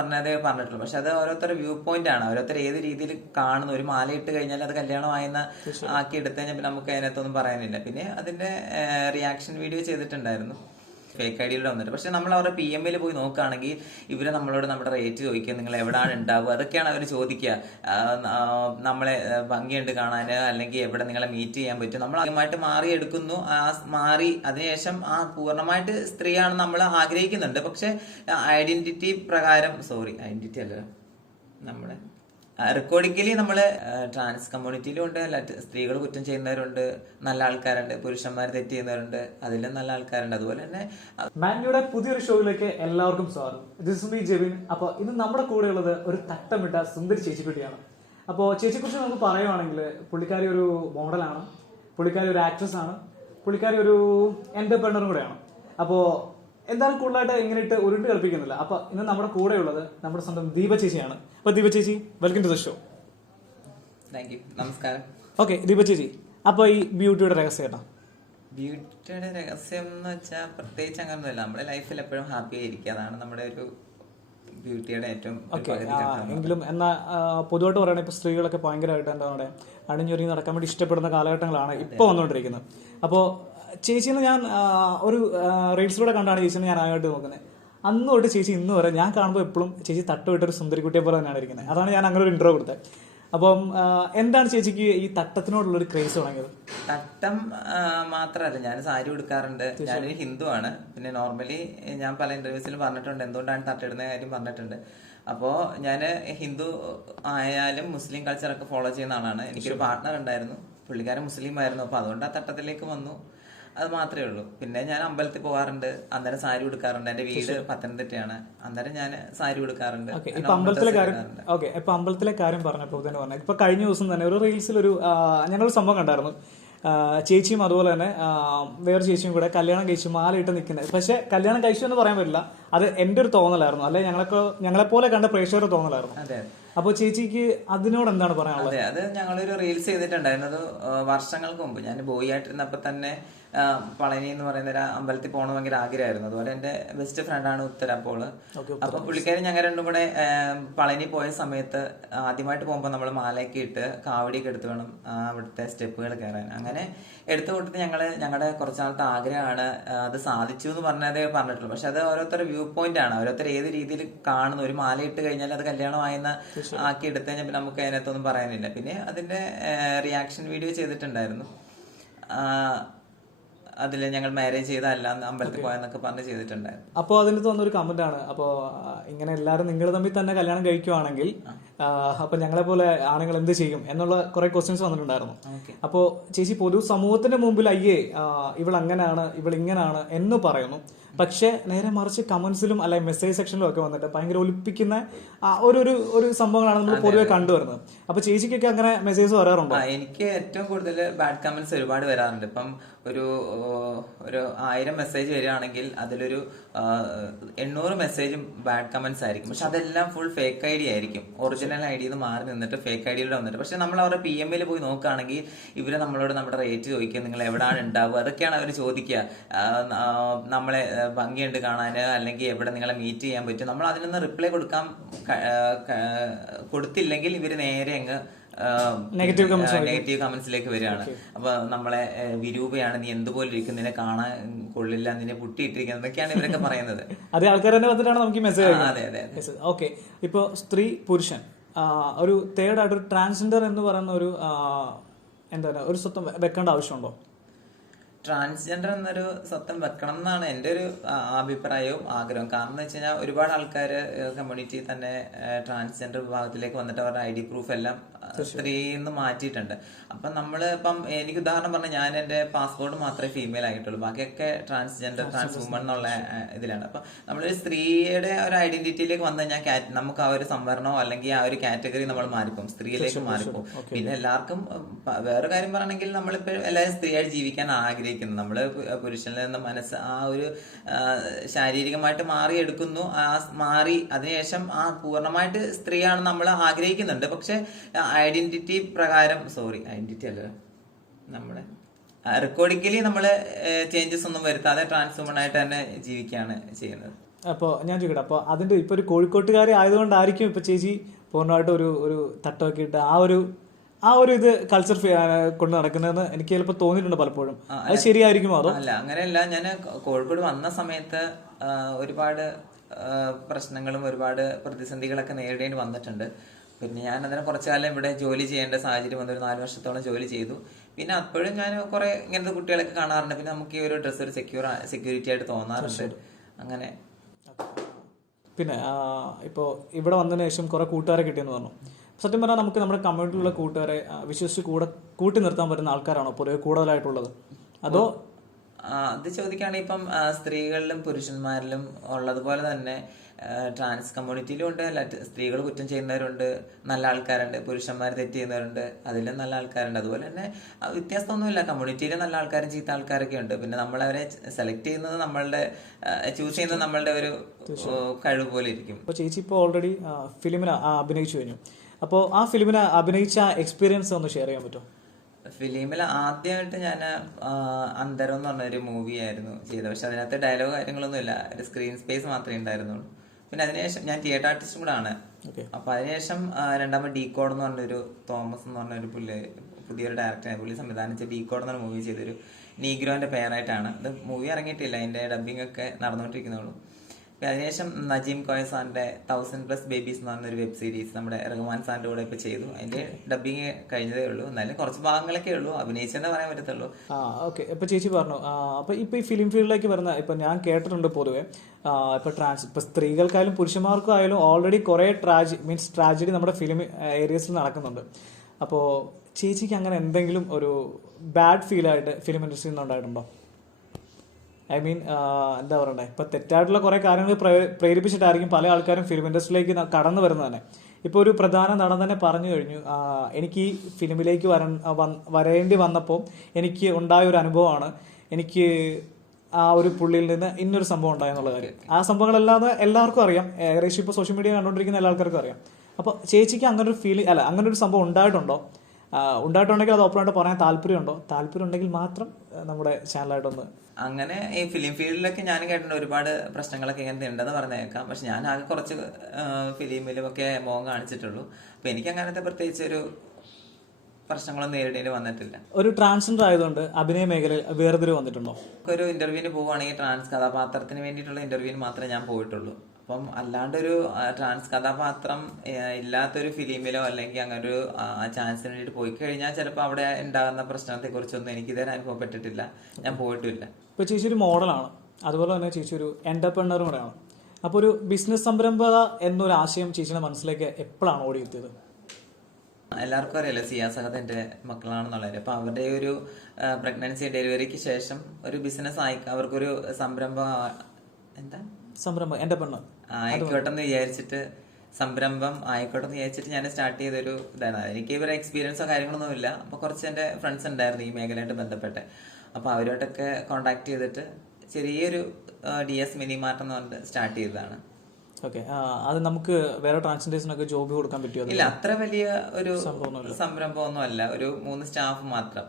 പറഞ്ഞതേ പറഞ്ഞിട്ടുള്ളൂ. പക്ഷെ അത് ഓരോരുത്തരുടെ വ്യൂ പോയിന്റ് ആണ്. ഓരോരുത്തർ ഏത് രീതിയിൽ കാണുന്നു. ഒരു മാല ഇട്ട് കഴിഞ്ഞാൽ അത് കല്യാണമായെന്ന് ആക്കി എടുത്തു കഴിഞ്ഞാൽ നമുക്ക് അതിനകത്തൊന്നും പറയാനില്ല. പിന്നെ അതിന്റെ റിയാക്ഷൻ വീഡിയോ ചെയ്തിട്ടുണ്ടായിരുന്നു. ഫേക്ക് ഐ ഡിയിലൂടെ വന്നിട്ട്. പക്ഷെ നമ്മൾ അവരുടെ പി എം പോയി നോക്കുകയാണെങ്കിൽ ഇവർ നമ്മളോട് നമ്മുടെ റേറ്റ് ചോദിക്കുക നിങ്ങൾ എവിടെയാണ് ഉണ്ടാവുക അതൊക്കെയാണ് അവർ ചോദിക്കുക. നമ്മളെ ഭംഗിയുണ്ട് കാണാൻ അല്ലെങ്കിൽ എവിടെ നിങ്ങളെ മീറ്റ് ചെയ്യാൻ പറ്റും. നമ്മൾ ആദ്യമായിട്ട് മാറി എടുക്കുന്നു. ആ മാറി അതിനുശേഷം ആ പൂർണമായിട്ട് സ്ത്രീയാണ് നമ്മൾ ആഗ്രഹിക്കുന്നുണ്ട്. പക്ഷെ ഐഡന്റിറ്റി പ്രകാരം സോറി ഐഡന്റിറ്റി അല്ല നമ്മളെ റെക്കോർഡിക്കലി നമ്മൾ ട്രാൻസ് കമ്മ്യൂണിറ്റിയിലും ഉണ്ട് സ്ത്രീകൾ കുറ്റം ചെയ്യുന്നവരുണ്ട്. നല്ല ആൾക്കാരുണ്ട്. പുരുഷന്മാർ തെറ്റ് ചെയ്യുന്നവരുണ്ട്. അതിലും നല്ല ആൾക്കാരുണ്ട്. അതുപോലെ തന്നെ മാന്യുടെ പുതിയൊരു ഷോയിലേക്ക് എല്ലാവർക്കും സ്വാഗതം. This me Jevin. അപ്പോൾ ഇന്ന് നമ്മുടെ കൂടെ ഉള്ളത് ഒരു തട്ടമിട്ട സുന്ദരി ചേച്ചിക്കുട്ടിയാണ്. അപ്പോൾ ചേച്ചിക്കുറിച്ച് നമുക്ക് പറയുവാണെങ്കിൽ പുള്ളിക്കാരി ഒരു മോഡലാണ്. പുള്ളിക്കാരി ഒരു ആക്ട്രസ് ആണ്. പുള്ളിക്കാരി ഒരു എന്റർപ്രണറും കൂടെയാണ്. അപ്പോൾ എന്തായാലും കൂടുതലായിട്ട് ഇങ്ങനെ ഇട്ട് ഉരുണ്ട് കളിപ്പിക്കുന്നില്ല. അപ്പോൾ ഇന്ന് നമ്മുടെ കൂടെയുള്ളത് നമ്മുടെ സ്വന്തം ദീപ ചേച്ചിയാണ്. അപ്പോൾ ദീപ ചേച്ചി welcome to the show thank you നമസ്കാരം. ഓക്കെ ദീപ ചേച്ചി അപ്പോൾ ഈ ബ്യൂട്ടിയുടെ രഹസ്യം കേട്ടോ ബ്യൂട്ടിയുടെ രഹസ്യം എന്ന് വെച്ചാൽ പ്രത്യേകിച്ച് അങ്ങനൊന്നുമില്ല. നമ്മുടെ ലൈഫിൽ എപ്പോഴും ഹാപ്പി ആയിരിക്കുക. അതാണ് നമ്മുടെ ഒരു ബ്യൂട്ടിയുടെ ഏറ്റവും എങ്കിലും എന്നാൽ പൊതുവായിട്ട് പറയണ ഇപ്പോൾ സ്ത്രീകളൊക്കെ ഭയങ്കരമായിട്ട് എന്താ പറയുക അണിഞ്ഞൊരുങ്ങി നടക്കാൻ വേണ്ടി ഇഷ്ടപ്പെടുന്ന കാലഘട്ടങ്ങളാണ് ഇപ്പോൾ വന്നുകൊണ്ടിരിക്കുന്നത് അപ്പോൾ ചേച്ചീനെ ഞാൻ ഒരു റീൽസിലൂടെ കണ്ടാണ് ചേച്ചീനെ ഞാൻ ആയിട്ട് നോക്കുന്നത്. അന്ന് തൊട്ട് ചേച്ചി ഇന്ന് വരെ ഞാൻ കാണുമ്പോൾ എപ്പോഴും ചേച്ചി തട്ടുവിട്ടൊരു സുന്ദരിക്കുട്ടിയെ പോലെ തന്നെയാണ് ഇരിക്കുന്നത്. അതാണ് ഞാൻ അങ്ങനെ ഒരു ഇൻട്രോ കൊടുത്തത്. അപ്പം എന്താണ് ചേച്ചിക്ക് ഈ തട്ടത്തിനോടുള്ള ഒരു ക്രേസ് തുടങ്ങിയത്? തട്ടം മാത്രമല്ല ഞാൻ സാരി ഉടുക്കാറുണ്ട്. ഞാനൊരു ഹിന്ദു ആണ്. പിന്നെ നോർമലി ഞാൻ പല ഇന്റർവ്യൂസിലും പറഞ്ഞിട്ടുണ്ട്. എന്തുകൊണ്ടാണ് തട്ടിടുന്ന കാര്യം പറഞ്ഞിട്ടുണ്ട്. അപ്പോ ഞാൻ ഹിന്ദു ആയാലും മുസ്ലിം കൾച്ചറൊക്കെ ഫോളോ ചെയ്യുന്ന ആളാണ്. എനിക്കൊരു പാർട്ട്ണർ ഉണ്ടായിരുന്നു. പുള്ളിക്കാരൻ മുസ്ലിം ആയിരുന്നു അപ്പൊ അതുകൊണ്ട് ആ തട്ടത്തിലേക്ക് വന്നു. അത് മാത്രമേ ഉള്ളൂ. പിന്നെ ഞാൻ അമ്പലത്തിൽ പോകാറുണ്ട്. അന്നേരം സാരി ഉടുക്കാറുണ്ട്. എന്റെ വീട് പത്തനംതിട്ടയാണ്. അന്നേരം ഞാൻ സാരി ഉടുക്കാറുണ്ട്. ഇപ്പൊ അമ്പലത്തിലെ കാര്യം പറഞ്ഞപ്പോ ഓക്കെ. ഇപ്പൊ അമ്പലത്തിലെ കാര്യം പറഞ്ഞപ്പോൾ തന്നെ പറഞ്ഞു ഇപ്പൊ കഴിഞ്ഞ ദിവസം തന്നെ ഒരു റീൽസിൽ ഒരു ഞങ്ങളൊരു സംഭവം കണ്ടായിരുന്നു. ചേച്ചിയും അതുപോലെ തന്നെ വേറെ ചേച്ചിയും കൂടെ കല്യാണം കഴിച്ചു മാലയിട്ട് നിൽക്കുന്നത് പക്ഷെ കല്യാണം കഴിച്ചു എന്ന് പറയാൻ പറ്റില്ല. അത് എന്റെ ഒരു തോന്നലായിരുന്നു. അല്ലെ ഞങ്ങളൊക്കെ ഞങ്ങളെപ്പോലെ കണ്ട പ്രേക്ഷകരുടെ തോന്നലായിരുന്നു. അതെ. അപ്പോൾ ചേച്ചിക്ക് അതിനോട് എന്താണ് പറയാനുള്ളത്? അതെ അത് ഞങ്ങളൊരു റീൽസ് ചെയ്തിട്ടുണ്ടായിരുന്നു. അത് വർഷങ്ങൾക്ക് മുമ്പ്. ഞാൻ ബോയ് ആയിട്ടിരുന്നപ്പോ തന്നെ പളനി എന്ന് പറയുന്ന ഒരു അമ്പലത്തിൽ പോകണം ഭയങ്കര ആഗ്രഹമായിരുന്നു. അതുപോലെ എന്റെ ബെസ്റ്റ് ഫ്രണ്ടാണ് ഉത്തര അപ്പോൾ അപ്പൊ പുള്ളിക്കാരി ഞങ്ങൾ രണ്ടും കൂടെ പളനി പോയ സമയത്ത് ആദ്യമായിട്ട് പോകുമ്പോൾ നമ്മൾ മാലയൊക്കെ ഇട്ട് കാവടിയൊക്കെ എടുത്ത് വേണം അവിടുത്തെ സ്റ്റെപ്പുകൾ കയറാൻ. അങ്ങനെ എടുത്തു കൊടുത്ത് ഞങ്ങൾ ഞങ്ങളുടെ കുറച്ച് നാളത്തെ ആഗ്രഹമാണ് അത് സാധിച്ചു എന്ന് പറഞ്ഞതേ പറഞ്ഞിട്ടുള്ളൂ. പക്ഷെ അത് ഓരോരുത്തരുടെ വ്യൂ പോയിന്റ് ആണ്. ഓരോരുത്തർ ഏത് രീതിയിൽ കാണുന്നു. ഒരു മാല ഇട്ട് കഴിഞ്ഞാൽ അത് കല്യാണമായെന്ന് ആക്കി എടുത്തു കഴിഞ്ഞാൽ പിന്നെ നമുക്ക് അതിനകത്തൊന്നും പറയാനില്ല. പിന്നെ അതിന്റെ റിയാക്ഷൻ വീഡിയോ ചെയ്തിട്ടുണ്ടായിരുന്നു. അതിൽ ഞങ്ങൾ മാരേജ് ചെയ്തല്ല അമ്പലത്തിൽ പോയെന്നൊക്കെ പറഞ്ഞ് ചെയ്തിട്ടുണ്ടായിരുന്നു. അപ്പോൾ അതിന് തോന്നുന്ന ഒരു കമന്റ് ആണ് അപ്പോൾ ഇങ്ങനെ എല്ലാവരും നിങ്ങൾ തമ്മിൽ തന്നെ കല്യാണം കഴിക്കുവാണെങ്കിൽ ആ, അപ്പൊ ഞങ്ങളെ പോലെ ആണുങ്ങൾ എന്ത് ചെയ്യും എന്നുള്ള കുറെ ക്വസ്റ്റ്യൻസ് വന്നിട്ടുണ്ടായിരുന്നു. അപ്പോ അപ്പോൾ ചേച്ചി പൊതു സമൂഹത്തിന്റെ മുമ്പിൽ അയ്യേ ഇവൾ അങ്ങനെയാണ് ഇവൾ ഇങ്ങനെയാണ് എന്ന് പറയുന്നു. പക്ഷെ നേരെ മറിച്ച് കമന്റ്സിലും അല്ലെ മെസ്സേജ് സെക്ഷനിലും ഒക്കെ വന്നിട്ട് ഭയങ്കര ഒലിപ്പിക്കുന്ന ഒരു ഒരു ഒരു സംഭവങ്ങളാണ് നമ്മൾ പൊതുവെ കണ്ടുവരുന്നത്. അപ്പൊ ചേച്ചിക്കൊക്കെ അങ്ങനെ മെസ്സേജ് വരാറുണ്ടോ? എനിക്ക് ഏറ്റവും കൂടുതൽ ബാഡ് കമന്റ്സ് ഒരുപാട് വരാറുണ്ട്. ഇപ്പം ഒരു ഒരു ആയിരം മെസ്സേജ് വരികയാണെങ്കിൽ അതിലൊരു എണ്ണൂറ് മെസ്സേജും ബാഡ് കമന്റ്സ് ആയിരിക്കും. പക്ഷെ അതെല്ലാം ഫുൾ ഫേക്ക് ഐ ഡി ആയിരിക്കും. ഒറിജിനൽ ഐ ഡിന്ന് മാറി നിന്നിട്ട് ഫേക്ക് ഐ ഡിയിലൂടെ വന്നിട്ട്. പക്ഷെ നമ്മൾ അവരുടെ പി എം പോയി നോക്കുകയാണെങ്കിൽ ഇവർ നമ്മളോട് നമ്മുടെ റേറ്റ് ചോദിക്കുക നിങ്ങൾ എവിടെയാണ് ഉണ്ടാവുക അതൊക്കെയാണ് അവർ ചോദിക്കുക നമ്മളെ ഭംഗിയുണ്ട് കാണാൻ അല്ലെങ്കിൽ എവിടെ നിങ്ങളെ മീറ്റ് ചെയ്യാൻ പറ്റും. നമ്മൾ അതിനൊന്ന് റിപ്ലൈ കൊടുക്കാൻ കൊടുത്തില്ലെങ്കിൽ ഇവർ നേരെ അങ്ങ് നെഗറ്റീവ് കമന്റ്സ് നെഗറ്റീവ് കമന്റ്സിലേക്ക് വരികയാണ്. അപ്പൊ നമ്മളെ വിരൂപയാണ് നീ എന്തുപോലെ ഇരിക്കും നിന്നെ കാണാൻ കൊള്ളില്ല നിന്നെ പുട്ടിയിട്ടിരിക്കുന്നത് എന്നൊക്കെയാണ് ഇവരൊക്കെ പറയുന്നത്. അതേ ആൾക്കാർ തന്നെ വന്നിട്ടാണ് നമുക്ക് മെസ്സേജ് അതെ അതെ അതെ. ഓക്കെ ഇപ്പൊ സ്ത്രീ പുരുഷൻ. ഒരു തേർഡ് ആയിട്ട് ഒരു ട്രാൻസ്ജെൻഡർ എന്ന് പറയുന്ന ഒരു എന്താ പറയുക ഒരു സ്വത്വം വെക്കേണ്ട ആവശ്യമുണ്ടോ? ട്രാൻസ്ജെൻഡർ എന്നൊരു സ്വത്തം വെക്കണം എന്നാണ് എന്റെ ഒരു അഭിപ്രായവും ആഗ്രഹവും. കാരണം എന്ന് വെച്ച് കഴിഞ്ഞാൽ ഒരുപാട് ആൾക്കാർ കമ്മ്യൂണിറ്റി തന്നെ ട്രാൻസ്ജെൻഡർ വിഭാഗത്തിലേക്ക് വന്നിട്ട് അവരുടെ ഐ ഡി പ്രൂഫ് എല്ലാം ആ, സ്ത്രീന്ന് മാറ്റിയിട്ടുണ്ട്. അപ്പം നമ്മൾ ഇപ്പം എനിക്ക് ഉദാഹരണം പറഞ്ഞാൽ ഞാൻ എന്റെ പാസ്പോർട്ട് മാത്രമേ ഫീമെയിൽ ആയിട്ടുള്ളൂ. ബാക്കിയൊക്കെ ട്രാൻസ്ജെൻഡർ ട്രാൻസ് വുമൺ എന്നുള്ള ഇതിലാണ്. അപ്പം നമ്മളൊരു സ്ത്രീയുടെ ഒരു ഐഡന്റിറ്റിയിലേക്ക് വന്നു കഴിഞ്ഞാൽ നമുക്ക് ആ ഒരു സംവരണമോ അല്ലെങ്കിൽ ആ ഒരു കാറ്റഗറി നമ്മൾ മാറിപ്പോകും. സ്ത്രീയിലേക്ക് മാറിപ്പോകും. പിന്നെ എല്ലാവർക്കും വേറെ കാര്യം പറയണമെങ്കിൽ നമ്മളിപ്പോ എല്ലാവരും സ്ത്രീയായിട്ട് ജീവിക്കാൻ ആഗ്രഹിക്കുന്നു. നമ്മൾ പു- പുരുഷനിൽ നിന്ന് മനസ്സ് ആ ഒരു ശാരീരികമായിട്ട് മാറിയെടുക്കുന്നു. ആ മാറി അതിനുശേഷം ആ പൂർണമായിട്ട് സ്ത്രീയാണ് നമ്മൾ ആഗ്രഹിക്കുന്നുണ്ട്. പക്ഷെ ഐഡന്റിറ്റി പ്രകാരം സോറി ഐഡന്റിറ്റി അല്ല. നമ്മുടെ റെക്കോർഡിക്കലി നമ്മൾ ചേഞ്ചസ് ഒന്നും വരുത്താതെ ട്രാൻസ്ഫോമൺ ആയിട്ട് തന്നെ ജീവിക്കുകയാണ് ചെയ്യുന്നത്. അപ്പോൾ ഞാൻ ചോദിക്കട്ടെ അപ്പോൾ അതിന്റെ ഇപ്പോൾ ഒരു കോഴിക്കോട്ടുകാരി ആയതുകൊണ്ടായിരിക്കും ഇപ്പോൾ ചേച്ചി പൂർണമായിട്ട് ഒരു ഒരു തട്ടമൊക്കെ ഇട്ട് ആ ഒരു ആ ഒരു ഇത് കൾച്ചർ കൊണ്ട് നടക്കുന്നതെന്ന് എനിക്ക് ചിലപ്പോൾ തോന്നിയിട്ടുണ്ട് പലപ്പോഴും. അത് ശരിയായിരിക്കുമോ അതോ? അല്ല അങ്ങനെയല്ല. ഞാൻ കോഴിക്കോട് വന്ന സമയത്ത് ഒരുപാട് പ്രശ്നങ്ങളും ഒരുപാട് പ്രതിസന്ധികളൊക്കെ നേരിടേണ്ടി വന്നിട്ടുണ്ട്. പിന്നെ ഞാൻ അതിനെ കുറച്ചു കാലം ഇവിടെ ജോലി ചെയ്യേണ്ട സാഹചര്യം വന്നൊരു നാല് വർഷത്തോളം ജോലി ചെയ്തു. പിന്നെ അപ്പോഴും ഞാൻ കുറെ ഇങ്ങനത്തെ കുട്ടികളൊക്കെ കാണാറുണ്ട്. പിന്നെ നമുക്ക് ഈ ഒരു ഡ്രസ്സ് ഒരു സെക്യൂർ സെക്യൂരിറ്റി ആയിട്ട് തോന്നാറുണ്ട്. അങ്ങനെ. പിന്നെ ഇപ്പോൾ ഇവിടെ വന്നതിന് ശേഷം കുറെ കൂട്ടുകാരെ കിട്ടിയെന്ന് പറഞ്ഞു. സത്യം പറഞ്ഞാൽ നമുക്ക് നമ്മുടെ കമ്മ്യൂണിറ്റിയിലുള്ള കൂട്ടുകാരെ വിശ്വസിച്ച് കൂടെ കൂട്ടി നിർത്താൻ പറ്റുന്ന ആൾക്കാരാണോ പൊതുവെ കൂടുതലായിട്ടുള്ളത്? അതോ അത് ചോദിക്കുകയാണെങ്കിൽ ഇപ്പം സ്ത്രീകളിലും പുരുഷന്മാരിലും ഉള്ളതുപോലെ തന്നെ ട്രാൻസ് കമ്മ്യൂണിറ്റിയിലും ഉണ്ട്. അല്ല സ്ത്രീകൾ കുറ്റം ചെയ്യുന്നവരുണ്ട് നല്ല ആൾക്കാരുണ്ട്. പുരുഷന്മാർ തെറ്റ് ചെയ്യുന്നവരുണ്ട്. അതിലും നല്ല ആൾക്കാരുണ്ട്. അതുപോലെ തന്നെ വ്യത്യാസമൊന്നുമില്ല. കമ്മ്യൂണിറ്റിയിൽ നല്ല ആൾക്കാരും ചീത്ത ആൾക്കാരൊക്കെ ഉണ്ട്. പിന്നെ നമ്മളവരെ സെലക്ട് ചെയ്യുന്നത് നമ്മളുടെ ചൂസ് ചെയ്യുന്നത് നമ്മളുടെ ഒരു കഴിവ് പോലെ ഇരിക്കും. അപ്പോൾ ചേച്ചി ഇപ്പോൾ ഓൾറെഡി ഫിലിമിന് അഭിനയിച്ചു കഴിഞ്ഞു. അപ്പോൾ ആ ഫിലിമിന് അഭിനയിച്ച എക്സ്പീരിയൻസ് ഒന്ന് ഷെയർ ചെയ്യാൻ പറ്റുമോ? ഫിലിമിൽ ആദ്യമായിട്ട് ഞാൻ അന്തരം എന്ന് പറഞ്ഞൊരു മൂവി ആയിരുന്നു ചെയ്തത്. പക്ഷെ അതിനകത്ത് ഡയലോഗ് കാര്യങ്ങളൊന്നും ഇല്ല. ഒരു സ്ക്രീൻ സ്പേസ് മാത്രമേ ഉണ്ടായിരുന്നുള്ളൂ. പിന്നെ അതിനുശേഷം ഞാൻ തിയേറ്റർ ആർട്ടിസ്റ്റും കൂടെ ആണ്. അപ്പൊ അതിനുശേഷം രണ്ടാമത് ഡീ കോഡ് എന്ന് പറഞ്ഞൊരു തോമസ് എന്ന് പറഞ്ഞൊരു പുള്ളി പുതിയൊരു ഡയറക്ടർ പുള്ളി സംവിധാനിച്ച ഡീ കോഡ് എന്ന മൂവി ചെയ്തൊരു നീഗ്രോന്റെ പേരായിട്ടാണ് ഇത് മൂവി ഇറങ്ങിയിട്ടില്ല. അതിന്റെ ഡബിങ് ഒക്കെ നടന്നുകൊണ്ടിരിക്കുന്നുള്ളൂ അതിനുശേഷം നജീം കോയ സാറിന്റെ തൗസൻഡ് പ്ലസ് ബേബീസ് എന്ന് പറഞ്ഞൊരു വെബ് സീരീസ് നമ്മുടെ റഹ്മാൻ സാറിന്റെ കൂടെ ഇപ്പൊ ചെയ്തു. അതിന്റെ ഡബിങ് കഴിഞ്ഞതേ ഉള്ളൂ. എന്നാലും കുറച്ച് ഭാഗങ്ങളൊക്കെ ഉള്ളൂ. അഭിനയിച്ചെന്നേ പറയാൻ പറ്റത്തുള്ളൂ. ആ ഓക്കെ ഇപ്പൊ ചേച്ചി പറഞ്ഞു അപ്പൊ ഇപ്പൊ ഈ ഫിലിം ഫീൽഡിലേക്ക് വരുന്ന ഇപ്പൊ ഞാൻ കേട്ടിട്ടുണ്ട് പൊതുവെ ഇപ്പൊ ട്രാൻസ് ഇപ്പൊ സ്ത്രീകൾക്കായാലും പുരുഷന്മാർക്കും ആയാലും ഓൾറെഡി കുറെ ട്രാജി മീൻസ് ട്രാജഡി നമ്മുടെ ഫിലിം ഏരിയസിൽ നടക്കുന്നുണ്ട്. അപ്പോൾ ചേച്ചിക്ക് അങ്ങനെ എന്തെങ്കിലും ഒരു ബാഡ് ഫീൽ ആയിട്ട് ഫിലിം ഇൻഡസ്ട്രിയിൽ നിന്ന് ഉണ്ടായിട്ടുണ്ടോ ഐ മീൻ എന്താ പറയണ്ടേ? ഇപ്പൊ തെറ്റായിട്ടുള്ള കുറെ കാര്യങ്ങൾ പ്രേരിപ്പിച്ചിട്ടായിരിക്കും പല ആൾക്കാരും ഫിലിം ഇൻഡസ്ട്രിയിലേക്ക് കടന്നു വരുന്നത് തന്നെ. ഇപ്പോൾ ഒരു പ്രധാന നടൻ തന്നെ പറഞ്ഞു കഴിഞ്ഞു എനിക്ക് ഈ ഫിലിമിലേക്ക് വര വരേണ്ടി വന്നപ്പോൾ എനിക്ക് ഉണ്ടായ ഒരു അനുഭവമാണ്. എനിക്ക് ആ ഒരു പുള്ളിയിൽ നിന്ന് ഇന്നൊരു സംഭവം ഉണ്ടായെന്നുള്ള കാര്യം. ആ സംഭവങ്ങളല്ലാതെ എല്ലാവർക്കും അറിയാം. ഏകദേശം ഇപ്പോൾ സോഷ്യൽ മീഡിയ കണ്ടുകൊണ്ടിരിക്കുന്ന എല്ലാ ആൾക്കാർക്കും അറിയാം. അപ്പോൾ ചേച്ചിക്ക് അങ്ങനെ ഒരു ഫീൽ അല്ല അങ്ങനെ ഒരു സംഭവം ഉണ്ടായിട്ടുണ്ടോ? ഉണ്ടായിട്ടുണ്ടെങ്കിൽ അത് ഓപ്പണായിട്ട് പറയാൻ താല്പര്യമുണ്ടോ? താല്പര്യം ഉണ്ടെങ്കിൽ മാത്രം നമ്മുടെ ചാനലായിട്ടൊന്ന് അങ്ങനെ ഈ ഫിലിം ഫീൽഡിലൊക്കെ ഞാൻ കേട്ടിട്ടുണ്ട് ഒരുപാട് പ്രശ്നങ്ങളൊക്കെ ഇങ്ങനത്തെ ഉണ്ടെന്ന് പറഞ്ഞേക്കാം. പക്ഷെ ഞാൻ ആകെ കുറച്ച് ഫിലിമിലും ഒക്കെ മോഹം കാണിച്ചിട്ടുള്ളൂ. അപ്പൊ എനിക്ക് അങ്ങനത്തെ പ്രത്യേകിച്ച് ഒരു പ്രശ്നങ്ങളൊന്നും നേരിടേണ്ടി വന്നിട്ടില്ല. ഒരു ട്രാൻസ്ജെൻഡർ ആയതുകൊണ്ട് അഭിനയ മേഖലയിൽ വേർതിരിവ് വന്നിട്ടുണ്ടോ? ഒരു ഇന്റർവ്യൂവിന് പോവുകയാണെങ്കിൽ ട്രാൻസ് കഥാപാത്രത്തിന് വേണ്ടിയിട്ടുള്ള ഇന്റർവ്യൂവിന് മാത്രമേ ഞാൻ പോയിട്ടുള്ളൂ. അപ്പം അല്ലാണ്ടൊരു ട്രാൻസ് കഥാപാത്രം ഇല്ലാത്തൊരു ഫിലിമിലോ അല്ലെങ്കിൽ അങ്ങനെ ഒരു ചാൻസിന് വേണ്ടിയിട്ട് പോയി കഴിഞ്ഞാൽ ചിലപ്പോൾ അവിടെ ഉണ്ടാകുന്ന പ്രശ്നത്തെ കുറിച്ചൊന്നും എനിക്ക് ഇതുവരെ അനുഭവപ്പെട്ടിട്ടില്ല. ഞാൻ പോയിട്ടില്ല ഇപ്പോൾ ചേച്ചി ഒരു മോഡലാണ്. അതുപോലെ തന്നെ ചേച്ചി ഒരു എന്റർപ്രണറും കൂടെയാണ്. അപ്പോൾ ഒരു ബിസിനസ് സംരംഭക എന്നൊരു ആശയം ചേച്ചിയുടെ മനസ്സിലേക്ക് എപ്പോഴാണ് ഓടിയെത്തിയത്? എല്ലാവർക്കും അറിയാലോ സിയാസഹത് എന്റെ മക്കളാണെന്നുള്ളത് അപ്പൊ അവരുടെ ഒരു പ്രഗ്നൻസി ഡെലിവറിക്ക് ശേഷം ഒരു ബിസിനസ് ആയി അവർക്കൊരു സംരംഭം എന്താ? സംരംഭം എന്റർപ്രണർ ആയിക്കോട്ടെ എന്ന് വിചാരിച്ചിട്ട് സംരംഭം ആയിക്കോട്ടെ എന്ന് വിചാരിച്ചിട്ട് ഞാൻ സ്റ്റാർട്ട് ചെയ്തൊരു ഇതാണ്. എനിക്ക് ഇവരെ എക്സ്പീരിയൻസോ കാര്യങ്ങളൊന്നും ഇല്ല അപ്പൊ കുറച്ച് എന്റെ ഫ്രണ്ട്സ് ഉണ്ടായിരുന്നു ഈ മേഖലയായിട്ട് ബന്ധപ്പെട്ട്. അപ്പൊ അവരോട്ടൊക്കെ കോണ്ടാക്ട് ചെയ്തിട്ട് ചെറിയൊരു ഡി എസ് മിനി മാർട്ട് എന്ന് പറഞ്ഞിട്ട് സ്റ്റാർട്ട് ചെയ്തതാണ്. ഓക്കെ അത് നമുക്ക് വേറെ ട്രാൻസ്ജെൻഡേഴ്സിനൊക്കെ ജോബ് കൊടുക്കാൻ പറ്റുമോ? ഇല്ല അത്ര വലിയ ഒരു സംരംഭമൊന്നും അല്ല ഒരു മൂന്ന് സ്റ്റാഫ് മാത്രം.